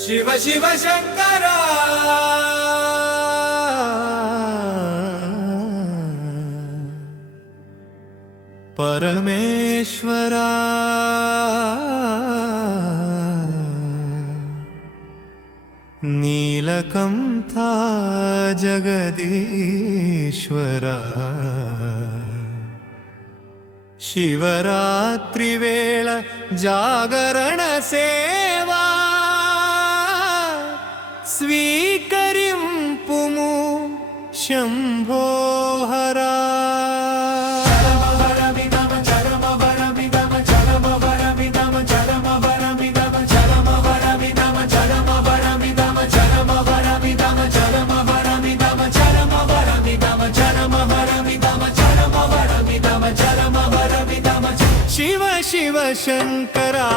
शिव शिव शंकरा परमेश्वरा नीलकंठा जगदीश्वरा शिवरात्रि वेळ जागरण सेवा स्वीकरिंपुमु शंभो हरा शिव शिव शंकरा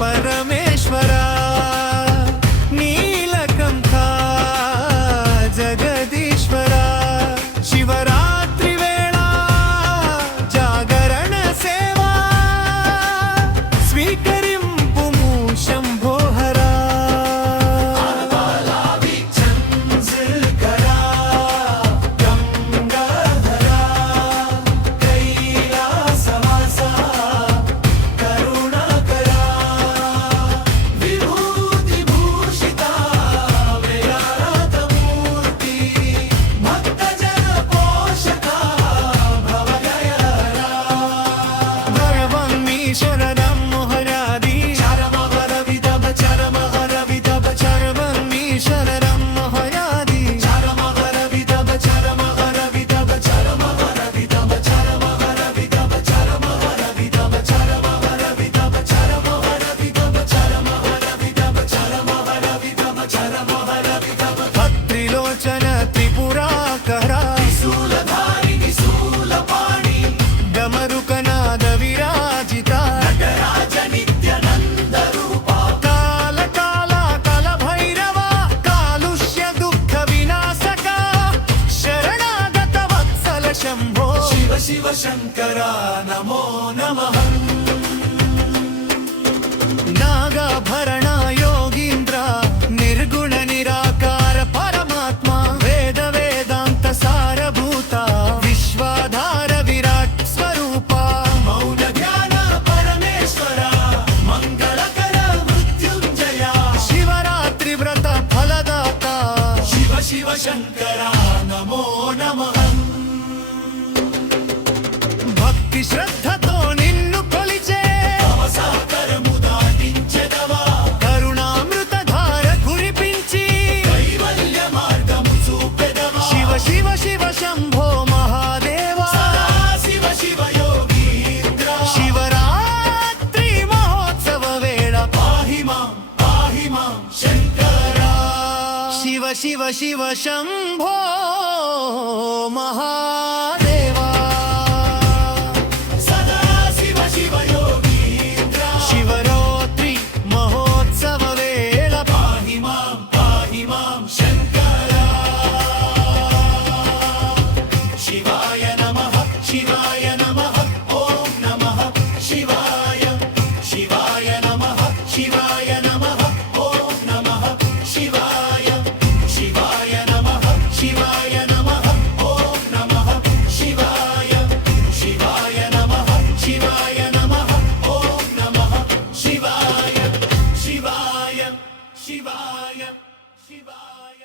परमेश्वरा नीलकंठा जगदीश्वरा शिवरात्रि वेळा जागरण सेवा स्वीकरिंपुमु शंभो हरा शिव शंकरा नमो नमः नागाभरण योगींद्र निर्गुण निराकार परमात्मा वेद वेदांत सारभूता विश्वाधार विराट स्वरूपा मौन ज्ञान परमेश्वरा मंगलकर मृत्युंजया शिवरात्रि व्रत फलदाता शिव शिव शंकरा नमो नमः భక్తి శ్రద్ధతో నిన్ను కొలిచే అవసాకరము దాటించెదవా కరుణామృత ధార కురిపించి కైవల్య మార్గము చూపెదవా శివ శివ శివ శంభో మహాదేవా శివ శివ యోగీంద్ర శివరాత్రి మహోత్సవ వేళ పాహి మాం శంకరా శివ శివ శివ శంభో మహాదేవా शिवरात्रि महोत्सव वेळ पाहि मां शंकरा शिवाय नमः ओम नमः शिवाय शिवाय नमः ओम नमः शिवाय शिवाय नमः ओम नमः शिवाय शिवाय नमः शिवाय शिवाय शिवाय शिवाय शिवाय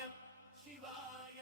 शिवाय